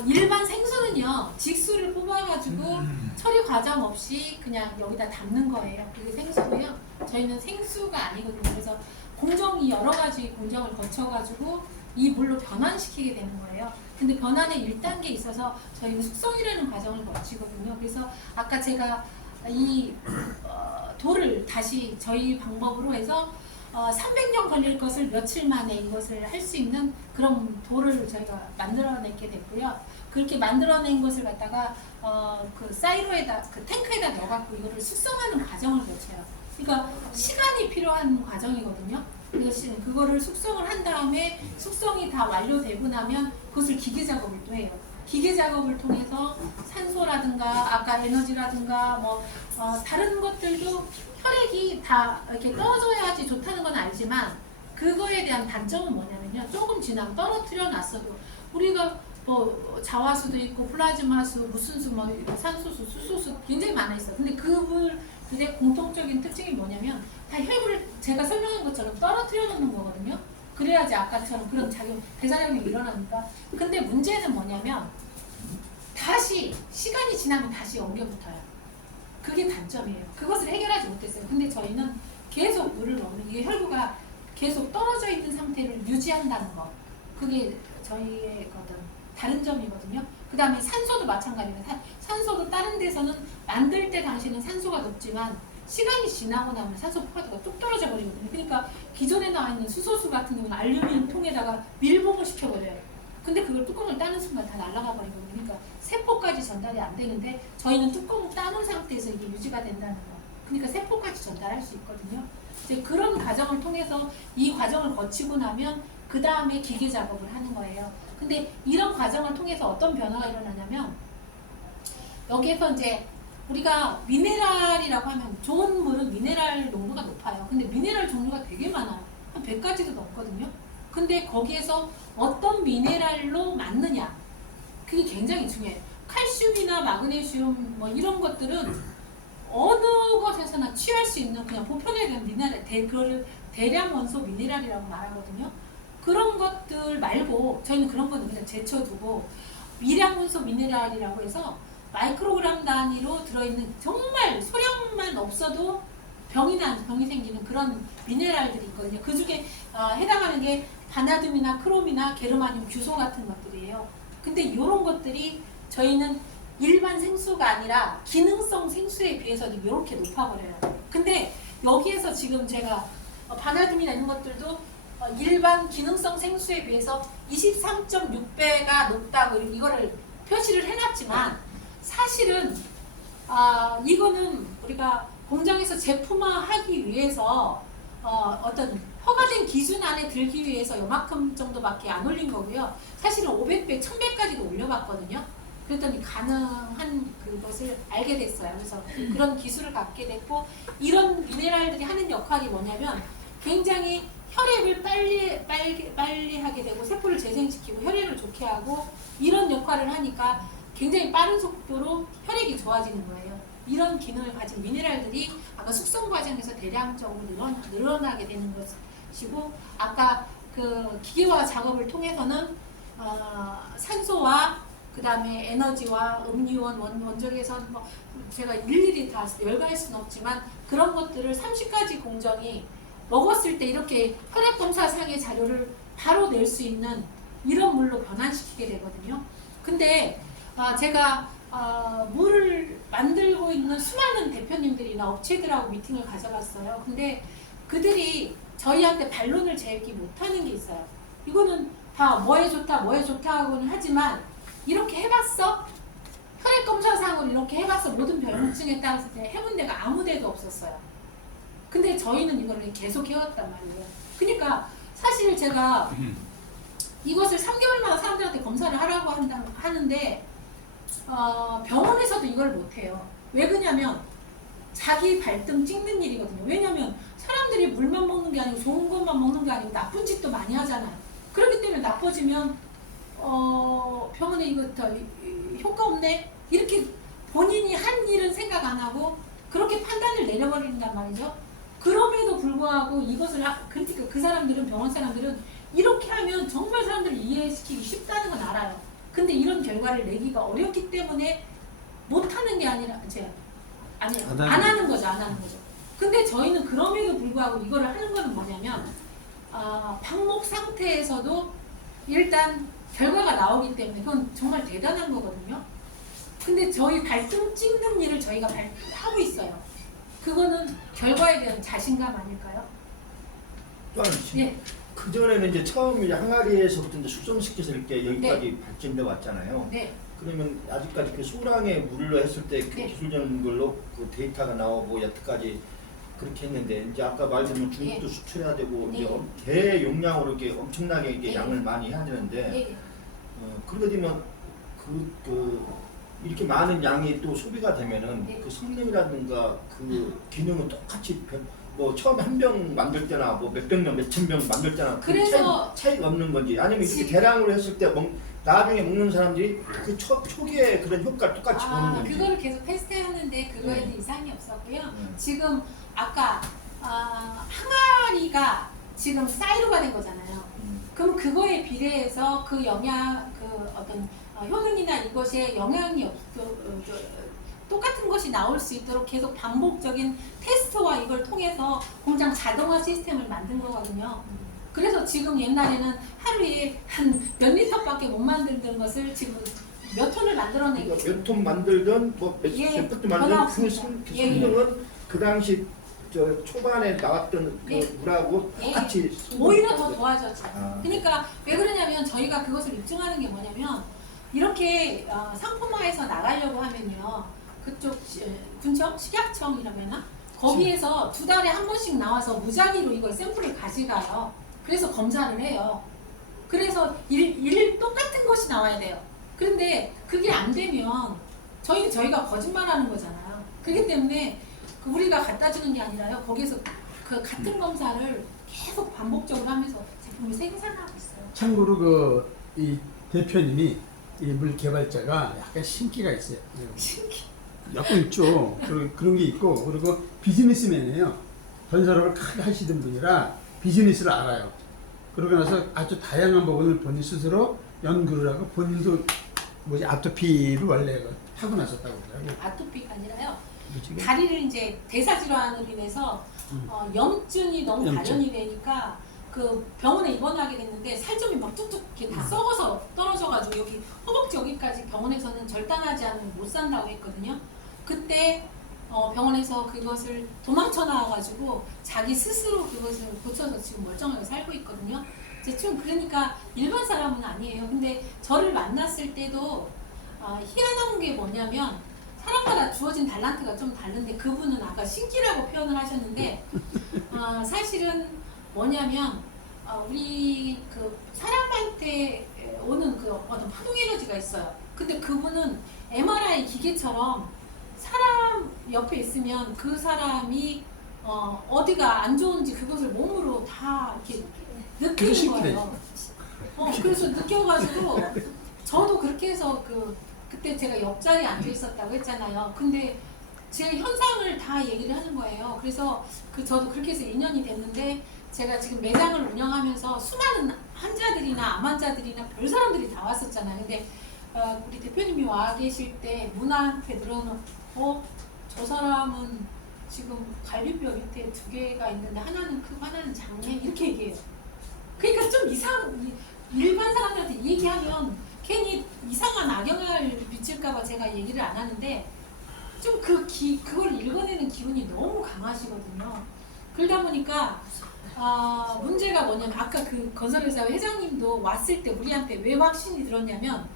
일반 생수는요 직수를 뽑아가지고 처리 과정 없이 그냥 여기다 담는 거예요. 그게 생수고요. 저희는 생수가 아니거든요. 그래서 공정이 여러 가지 공정을 거쳐가지고 이 물로 변환시키게 되는 거예요. 근데 변환의 1단계 있어서 저희는 숙성이라는 과정을 거치거든요. 그래서 아까 제가 이 돌을 다시 저희 방법으로 해서 300년 걸릴 것을 며칠 만에 이것을 할 수 있는 그런 돌을 저희가 만들어내게 됐고요. 그렇게 만들어낸 것을 갖다가 그 사이로에다 그 탱크에다 넣어갖고 이거를 숙성하는 과정을 거쳐요. 그러니까 시간이 필요한 과정이거든요. 그래서 그거를 숙성을 한 다음에 숙성이 다 완료되고 나면 그것을 기계 작업을 또 해요. 기계 작업을 통해서 산소라든가 아까 에너지라든가 다른 것들도 혈액이 다 이렇게 떨어져야지 좋다는 건 알지만 그거에 대한 단점은 뭐냐면요. 조금 지나면 떨어뜨려 놨어도 우리가 자화수도 있고 플라즈마수, 무슨 수, 산소수, 수소수 굉장히 많아 있어. 근데 그들의 공통적인 특징이 뭐냐면 다 혈구를 제가 설명한 것처럼 떨어뜨려 놓는 거거든요. 그래야지 아까처럼 그런 대사작용이 일어나니까. 근데 문제는 뭐냐면 다시 시간이 지나면 다시 엉겨 붙어요. 그게 단점이에요. 그것을 해결하지 못했어요. 근데 저희는 계속 물을 넣으면 이게 혈구가 계속 떨어져 있는 상태를 유지한다는 거. 그게 저희의 어떤 다른 점이거든요. 그 다음에 산소도 마찬가지입니다. 산소도 다른 데서는 만들 때 당시에는 산소가 높지만 시간이 지나고 나면 산소 포화도가 뚝 떨어져 버리거든요. 그러니까 기존에 나와 있는 수소수 같은 경우는 알루미늄 통에다가 밀봉을 시켜버려요. 근데 그걸 뚜껑을 따는 순간 다 날아가 버리거든요. 그러니까 세포까지 전달이 안 되는데 저희는 뚜껑을 따놓은 상태에서 이게 유지가 된다는 거. 그러니까 세포까지 전달할 수 있거든요. 이제 그런 과정을 통해서 이 과정을 거치고 나면 그 그 다음에 기계 작업을 하는 거예요. 근데 이런 과정을 통해서 어떤 변화가 일어나냐면 여기에서 이제 우리가 미네랄이라고 하면 좋은 물은 미네랄 농도가 높아요. 근데 미네랄 종류가 되게 많아요. 한 100가지도 넘거든요. 근데 거기에서 어떤 미네랄로 맞느냐 그게 굉장히 중요해요. 칼슘이나 마그네슘 뭐 이런 것들은 어느 것에서나 취할 수 있는 그냥 보편에 대한 미네랄, 그거를 대량 원소 미네랄이라고 말하거든요. 그런 것들 말고 저희는 그런 거는 그냥 제쳐두고 미량 원소 미네랄이라고 해서 마이크로그램 단위로 들어있는 정말 소량만 없어도 병이 생기는 그런 미네랄들이 있거든요. 그 중에 해당하는 게 바나듐이나 크롬이나 게르마늄, 규소 같은 것들이에요. 근데 이런 것들이 저희는 일반 생수가 아니라 기능성 생수에 비해서는 이렇게 높아버려요. 근데 여기에서 지금 제가 바나듐이나 이런 것들도 일반 기능성 생수에 비해서 23.6배가 높다고 이거를 표시를 해놨지만 사실은 이거는 우리가 공장에서 제품화하기 위해서 어떤 허가된 기준 안에 들기 위해서 요만큼 정도밖에 안 올린 거고요. 사실은 500배, 1000배까지도 올려봤거든요. 그랬더니 가능한 그것을 알게 됐어요. 그래서 그런 기술을 갖게 됐고 이런 미네랄들이 하는 역할이 뭐냐면 굉장히 혈액을 빨리 하게 되고 세포를 재생시키고 혈액을 좋게 하고 이런 역할을 하니까 굉장히 빠른 속도로 혈액이 좋아지는 거예요. 이런 기능을 가진 미네랄들이 아까 숙성 과정에서 대량적으로 늘어나게 되는 것이고 아까 그 기계화 작업을 통해서는 산소와 그 다음에 에너지와 음유원, 원적외선 뭐 제가 일일이 다 열거할 수는 없지만 그런 것들을 30가지 공정이 먹었을 때 이렇게 혈액검사상의 자료를 바로 낼 수 있는 이런 물로 변환시키게 되거든요. 근데 제가 물을 만들고 있는 수많은 대표님들이나 업체들하고 미팅을 가져봤어요. 근데 그들이 저희한테 반론을 제기 못하는 게 있어요. 이거는 다 뭐에 좋다 하고는 하지만 이렇게 해봤어? 혈액검사상으로 이렇게 해봤어? 모든 병증에 따라서 해본 데가 아무 데도 없었어요. 근데 저희는 이거를 계속 해왔단 말이에요. 그러니까 사실 제가 이것을 3개월마다 사람들한테 검사를 하라고 하는데 병원에서도 이걸 못해요. 왜 그러냐면 자기 발등 찍는 일이거든요. 왜냐면 사람들이 물만 먹는 게 아니고 좋은 것만 먹는 게 아니고 나쁜 짓도 많이 하잖아요. 그렇기 때문에 나빠지면 병원에 이거 더 효과 없네? 이렇게 본인이 한 일은 생각 안 하고 그렇게 판단을 내려버린단 말이죠. 그럼에도 불구하고 이것을 그러니까 그 사람들은 병원 사람들은 이렇게 하면 정말 사람들을 이해시키기 쉽다는 건 알아요. 근데 이런 결과를 내기가 어렵기 때문에 못하는 게 아니라 안 하는 거죠. 근데 저희는 그럼에도 불구하고 이거를 하는 거는 뭐냐면 방목 상태에서도 일단 결과가 나오기 때문에 그건 정말 대단한 거거든요. 근데 저희 발등 찍는 일을 저희가 하고 있어요. 그거는 결과에 대한 자신감 아닐까요? 예. 그 전에는 이제 처음 이제 항아리에서부터 이제 숙성시켜서 이렇게 여기까지 발전돼 왔잖아요. 네. 그러면 아직까지 그 소량의 물로 했을 때 그 네. 기술적인 걸로 그 데이터가 나오고 여태까지 그렇게 했는데 이제 아까 말씀드린 중국도 수출해야 되고 네. 이제 대용량으로 이렇게 엄청나게 이게 네. 양을 많이 해야 되는데 네. 그러게 되면 이렇게 많은 양이 또 소비가 되면은 네. 그 성능이라든가 그 기능은 똑같이 뭐 처음에 한 병 만들 때나 뭐 몇백 명, 몇천 병 만들 때나 그 그래서 차이가 없는 건지 아니면 이렇게 대량으로 했을 때 나중에 먹는 사람들이 그 초기에 그런 효과를 똑같이 보는 건지. 그거를 계속 테스트하는데 그거에는 네. 이상이 없었고요. 지금 아까 항아리가 지금 사이로가 된 거잖아요. 그럼 그거에 비례해서 그 영양, 그 어떤 효능이나 이것에 영향이 똑같은 것이 나올 수 있도록 계속 반복적인 테스트와 이걸 통해서 공장 자동화 시스템을 만든 거거든요. 그래서 지금 옛날에는 하루에 한 몇 리터밖에 못 만들던 것을 지금 몇 톤을 만들어내고 몇 톤 만들든 뭐몇 톤 만들든 그 성능은 그 당시 저 초반에 나왔던 그 물하고 똑같이 오히려 더 좋아졌죠. 아. 그러니까 왜 그러냐면 저희가 그것을 입증하는 게 뭐냐면 이렇게 상품화해서 나가려고 하면요. 그쪽 군청 식약청이라면나 거기에서 2달에 한 번씩 나와서 무작위로 이걸 샘플을 가져가요. 그래서 검사를 해요. 그래서 일 똑같은 것이 나와야 돼요. 그런데 그게 안 되면 저희가 거짓말하는 거잖아요. 그렇기 때문에 우리가 갖다 주는 게 아니라요. 거기서 그 같은 검사를 계속 반복적으로 하면서 제품을 생산하고 있어요. 참고로 이 대표님이 이 물 개발자가 약간 신기가 있어요. 신기. 약간 있죠. 그런 게 있고, 그리고 비즈니스맨이에요. 건설업을 크게 하시던 분이라 비즈니스를 알아요. 그러고 나서 아주 다양한 부분을 본인 스스로 연구를 하고 본인도 아토피를 원래 하고 나섰다고 그러더라고요. 아토피가 아니라요. 뭐지? 다리를 이제 대사질환으로 인해서 염증이 너무 염증. 발현이 되니까 그 병원에 입원하게 됐는데 살점이 막 뚝뚝 이렇게 다 썩어서 떨어져가지고 여기 허벅지 여기까지 병원에서는 절단하지 않으면 못 산다고 했거든요. 그때 병원에서 그것을 도망쳐 나와가지고 자기 스스로 그것을 고쳐서 지금 멀쩡하게 살고 있거든요. 이제 좀 그러니까 일반 사람은 아니에요. 근데 저를 만났을 때도 희한한 게 뭐냐면 사람마다 주어진 달란트가 좀 다른데 그분은 아까 신기라고 표현을 하셨는데 사실은 뭐냐면 우리 그 사람한테 오는 그 어떤 파동 에너지가 있어요. 근데 그분은 MRI 기계처럼 사람 옆에 있으면 그 사람이 어디가 안 좋은지 그것을 몸으로 다 이렇게 느끼는 거예요. 그래서 느껴가지고 저도 그렇게 해서 그때 제가 옆자리에 앉아 있었다고 했잖아요. 근데 제 현상을 다 얘기를 하는 거예요. 그래서 저도 그렇게 해서 2년이 됐는데 제가 지금 매장을 운영하면서 수많은 환자들이나 암 환자들이나 별 사람들이 다 왔었잖아요. 근데 우리 대표님이 와 계실 때 문 앞에 늘어놓고 저 사람은 지금 갈비뼈 밑에 2개가 있는데 하나는 크고 하나는 작네 이렇게 얘기해요. 그러니까 좀 일반 사람들한테 얘기하면 괜히 이상한 악영향을 미칠까봐 제가 얘기를 안 하는데 좀 그걸 읽어내는 기운이 너무 강하시거든요. 그러다 보니까 문제가 뭐냐면 아까 그 건설회사 회장님도 왔을 때 우리한테 왜 확신이 들었냐면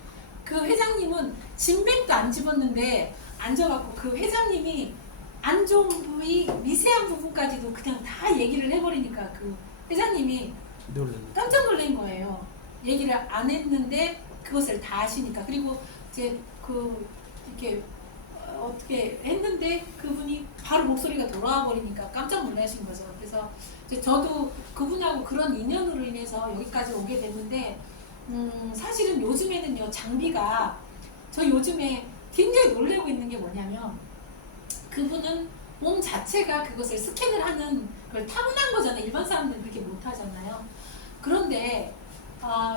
그 회장님은 진맥도 안 집었는데 앉아갖고 그 회장님이 안 좋은 부위 미세한 부분까지도 그냥 다 얘기를 해버리니까 그 회장님이 깜짝 놀란 거예요. 얘기를 안 했는데 그것을 다 아시니까. 그리고 이제 이렇게 어떻게 했는데 그분이 바로 목소리가 돌아와 버리니까 깜짝 놀라신 거죠. 그래서 이제 저도 그분하고 그런 인연으로 인해서 여기까지 오게 됐는데 사실은 요즘에는요 장비가 저 요즘에 굉장히 놀래고 있는 게 뭐냐면 그분은 몸 자체가 그것을 스캔을 하는 걸 타고난 거잖아요. 일반 사람들은 그렇게 못 하잖아요. 그런데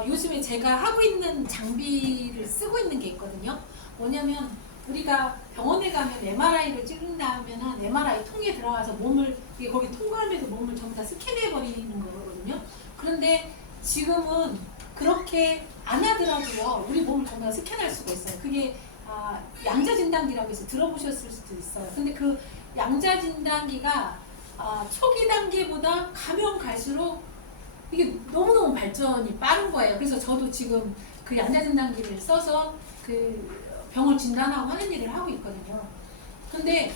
요즘에 제가 하고 있는 장비를 쓰고 있는 게 있거든요. 뭐냐면 우리가 병원에 가면 MRI를 찍는다면은 MRI 통에 들어가서 몸을 거기 통과함에도 몸을 전부 다 스캔해 버리는 거거든요. 그런데 지금은 그렇게 안 하더라도요. 우리 몸을 전부 다 스캔할 수가 있어요. 그게 양자 진단기라고 해서 들어보셨을 수도 있어요. 근데 그 양자 진단기가 초기 단계보다 가면 갈수록 이게 너무너무 발전이 빠른 거예요. 그래서 저도 지금 그 양자 진단기를 써서 그 병을 진단하고 하는 일을 하고 있거든요. 근데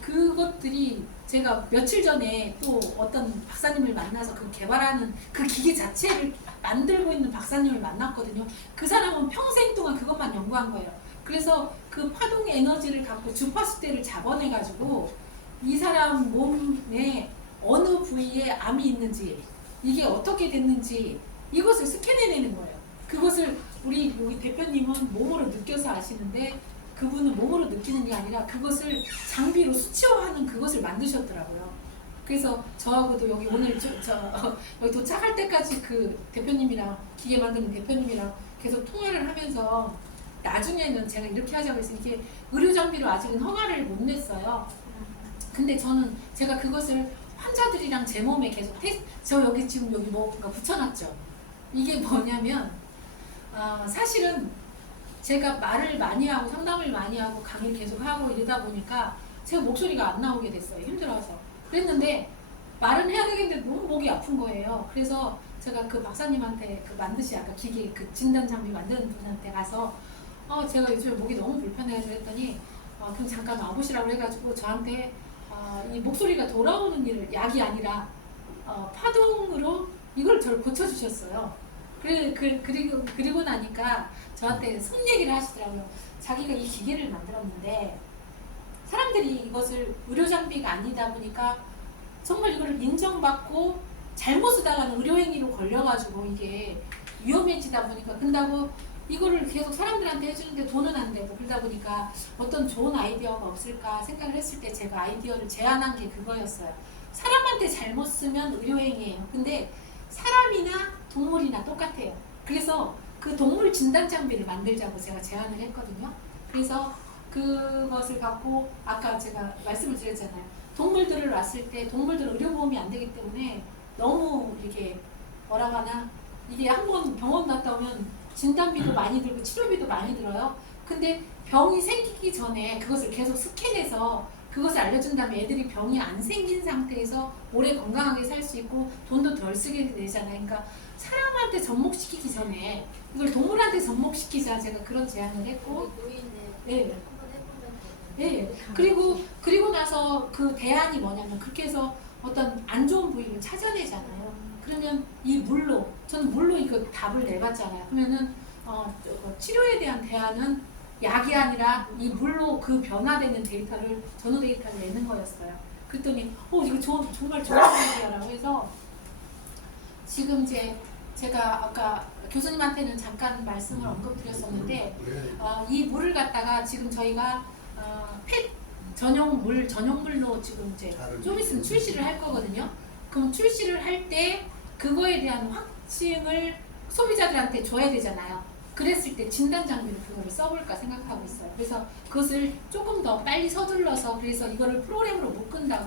그것들이 제가 며칠 전에 또 어떤 박사님을 만나서 그 개발하는 그 기계 자체를 만들고 있는 박사님을 만났거든요. 그 사람은 평생 동안 그것만 연구한 거예요. 그래서 그 파동 에너지를 갖고 주파수대를 잡아내가지고 이 사람 몸에 어느 부위에 암이 있는지 이게 어떻게 됐는지 이것을 스캔해내는 거예요. 그것을 우리 여기 대표님은 몸으로 느껴서 아시는데 그분은 몸으로 느끼는 게 아니라 그것을 장비로 수치화하는 그것을 만드셨더라고요. 그래서 저하고도 여기 오늘 여기 도착할 때까지 그 대표님이랑 기계 만드는 대표님이랑 계속 통화를 하면서 나중에는 제가 이렇게 하자고 해서 이게 의료 장비로 아직은 허가를 못 냈어요. 근데 저는 제가 그것을 환자들이랑 제 몸에 계속 저 여기 지금 여기 뭔가 붙여놨죠. 이게 뭐냐면 사실은 제가 말을 많이 하고 상담을 많이 하고 강의를 계속 하고 이러다 보니까 제 목소리가 안 나오게 됐어요. 힘들어서. 그랬는데 말은 해야 되겠는데 너무 목이 아픈 거예요. 그래서 제가 그 박사님한테 그 아까 기계 그 진단 장비 만드는 분한테 가서 제가 요즘에 목이 너무 불편해서 했더니 그럼 잠깐 와보시라고 해가지고 저한테 이 목소리가 돌아오는 일을 약이 아니라 파동으로 이걸 저를 고쳐주셨어요. 그리고 나니까 저한테 속 얘기를 하시더라고요. 자기가 이 기계를 만들었는데 사람들이 이것을 의료 장비가 아니다 보니까 정말 이거를 인정받고 잘못 쓰다가는 의료행위로 걸려가지고 이게 위험해지다 보니까 근다고 이거를 계속 사람들한테 해주는데 돈은 안 되고 그러다 보니까 어떤 좋은 아이디어가 없을까 생각을 했을 때 제가 아이디어를 제안한 게 그거였어요. 사람한테 잘못 쓰면 의료행위예요. 근데 사람이나 동물이나 똑같아요. 그래서 그 동물 진단 장비를 만들자고 제가 제안을 했거든요. 그래서 그것을 갖고 아까 제가 말씀을 드렸잖아요. 동물들을 왔을 때 동물들은 의료보험이 안 되기 때문에 너무 이게 뭐라고 하나 이게 한번 병원 갔다 오면 진단비도 많이 들고 치료비도 많이 들어요. 근데 병이 생기기 전에 그것을 계속 스캔해서 그것을 알려준 다음에 애들이 병이 안 생긴 상태에서 오래 건강하게 살 수 있고 돈도 덜 쓰게 되잖아요. 그러니까 사람한테 접목시키기 전에 이걸 동물한테 접목시키자 제가 그런 제안을 했고 네. 네. 그리고 나서 그 대안이 뭐냐면 그렇게 해서 어떤 안 좋은 부위를 찾아내잖아요. 그러면 이 물로 저는 물로 이거 답을 내봤잖아요. 그러면은 치료에 대한 대안은 약이 아니라 이 물로 그 변화되는 데이터를 전후 데이터를 내는 거였어요. 그랬더니 이거 정말 좋은 얘기야라고 해서 지금 이제 제가 아까 교수님한테는 잠깐 말씀을 언급드렸었는데 이 물을 갖다가 지금 저희가 펫 전용물로 지금 이제 좀 있으면 출시를 할 거거든요. 그럼 출시를 할 때 그거에 대한 확증을 소비자들한테 줘야 되잖아요. 그랬을 때 진단 장비를 그거를 써볼까 생각하고 있어요. 그래서 그것을 조금 더 빨리 서둘러서 그래서 이거를 프로그램으로 묶은다고